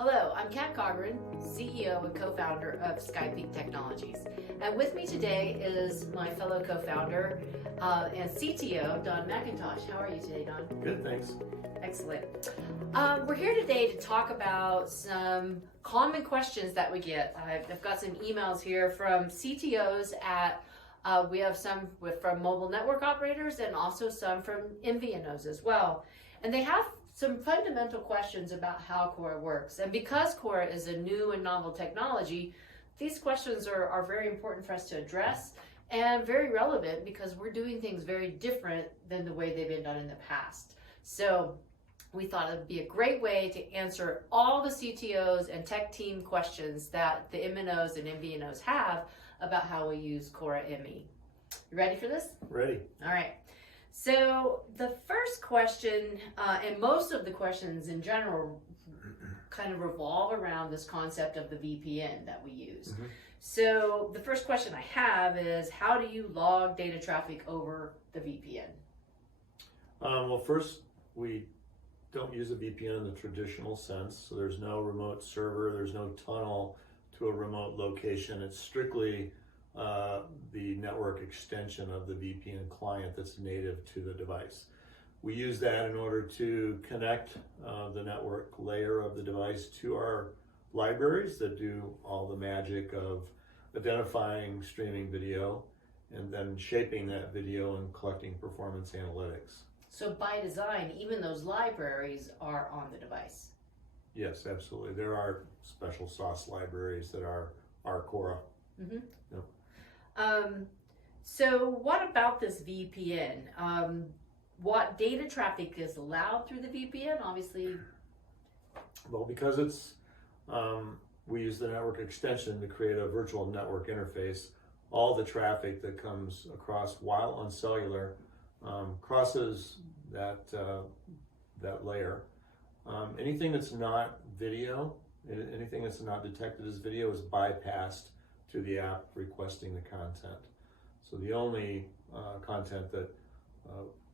Hello, I'm Kat Cogran, CEO and co-founder of Skypeak Technologies. And with me today is my fellow co-founder and CTO, Don McIntosh. How are you today, Don? Good, thanks. Excellent. We're here today to talk about some common questions that we get. I've got some emails here from CTOs we have some from mobile network operators and also some from MVNOs as well. And they have some fundamental questions about how CORA works. And because CORA is a new and novel technology, these questions are very important for us to address and very relevant because we're doing things very different than the way they've been done in the past. So we thought it would be a great way to answer all the CTOs and tech team questions that the MNOs and MVNOs have about how we use CORA ME. You ready for this? Ready. All right. So the first question, and most of the questions in general, kind of revolve around this concept of the VPN that we use. Mm-hmm. So the first question I have is, how do you log data traffic over the VPN? Well, first, we don't use a VPN in the traditional sense. So there's no remote server, there's no tunnel to a remote location. It's strictly the network extension of the VPN client that's native to the device. We use that in order to connect the network layer of the device to our libraries that do all the magic of identifying streaming video and then shaping that video and collecting performance analytics. So by design, even those libraries are on the device? Yes, absolutely. There are special sauce libraries that are CORA. Mm-hmm. Yep. So what about this VPN? What data traffic is allowed through the VPN? Obviously. Well, because it's we use the network extension to create a virtual network interface. All the traffic that comes across while on cellular crosses that layer. Anything that's not video, anything that's not detected as video is bypassed to the app requesting the content. So the only content that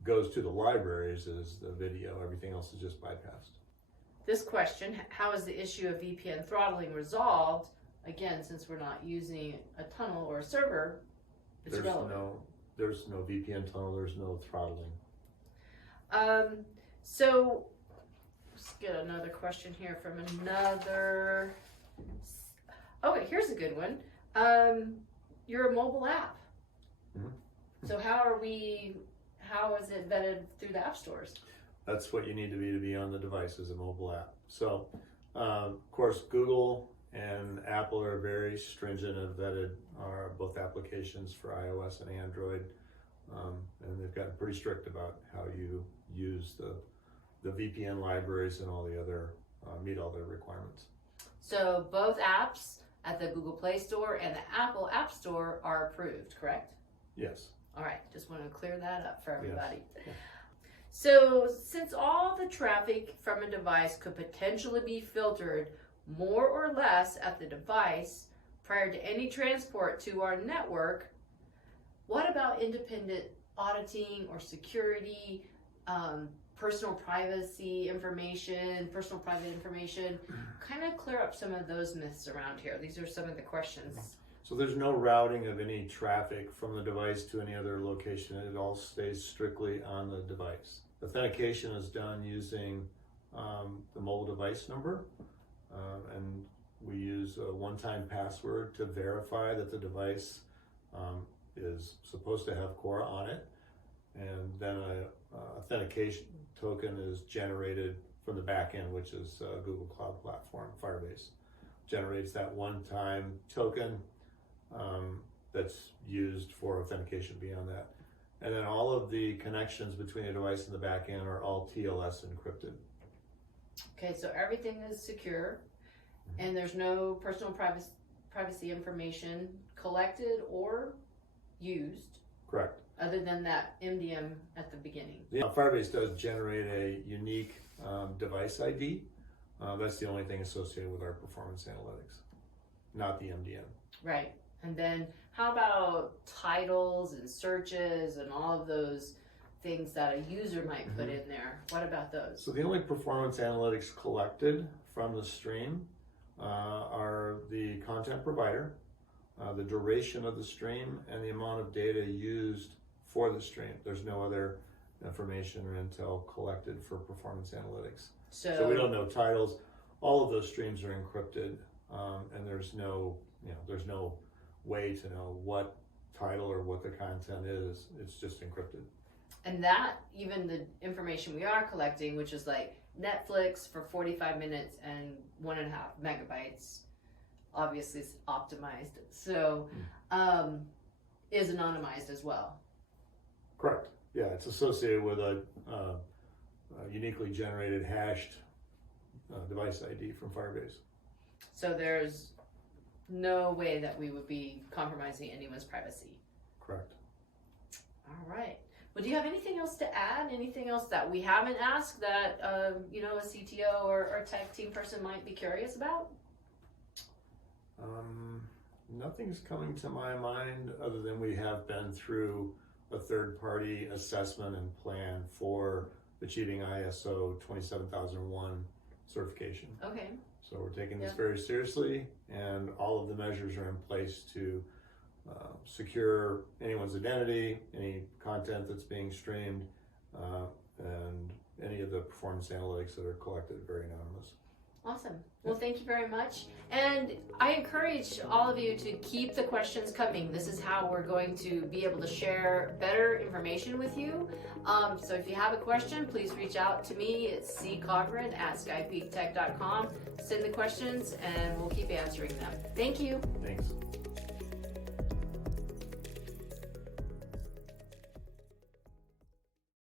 goes to the libraries is the video. Everything else is just bypassed. This question, how is the issue of VPN throttling resolved? Again, since we're not using a tunnel or a server, it's relevant. There's no VPN tunnel, there's no throttling. So let's get another question here from another. Okay, here's a good one. You're a mobile app. Mm-hmm. So how is it vetted through the app stores? That's what you need to be on the device as a mobile app. So, of course, Google and Apple are very stringent and vetted both applications for iOS and Android, and they've gotten pretty strict about how you use the VPN libraries and all the other meet all their requirements. So both apps at the Google Play Store and the Apple App Store are approved, correct? Yes. All right, just want to clear that up for everybody. Yes. So since all the traffic from a device could potentially be filtered more or less at the device prior to any transport to our network, what about independent auditing or security, personal private information? Kind of clear up some of those myths around here. These are some of the questions. So there's no routing of any traffic from the device to any other location. It all stays strictly on the device. Authentication is done using the mobile device number, and we use a one-time password to verify that the device is supposed to have CORA on it, and then an authentication token is generated from the back end, which is Google Cloud Platform, Firebase. Generates that one-time token that's used for authentication beyond that. And then all of the connections between the device and the back end are all TLS encrypted. Okay, so everything is secure, and there's no personal privacy information collected or used. Correct. Other than that MDM at the beginning. Yeah, Firebase does generate a unique device ID. That's the only thing associated with our performance analytics, not the MDM. Right. And then how about titles and searches and all of those things that a user might put in there. What about those? So the only performance analytics collected from the stream are the content provider, the duration of the stream, and the amount of data used for the stream. There's no other information or intel collected for performance analytics. So we don't know titles. All of those streams are encrypted, and there's no way to know what title or what the content is. It's just encrypted. And that, even the information we are collecting, which is like Netflix for 45 minutes and 1.5 megabytes, obviously is optimized. So, is anonymized as well. Correct. Yeah, it's associated with a uniquely generated hashed device ID from Firebase. So there's no way that we would be compromising anyone's privacy. Correct. All right. Well, do you have anything else to add? Anything else that we haven't asked that a CTO or tech team person might be curious about? Nothing's coming to my mind other than we have been through a third-party assessment and plan for achieving ISO 27001 certification. Okay. So we're taking this very seriously, and all of the measures are in place to secure anyone's identity, any content that's being streamed, and any of the performance analytics that are collected are very anonymous. Awesome. Well, thank you very much. And I encourage all of you to keep the questions coming. This is how we're going to be able to share better information with you. So if you have a question, please reach out to me. It's ccochran@skypeaktech.com. Send the questions and we'll keep answering them. Thank you. Thanks.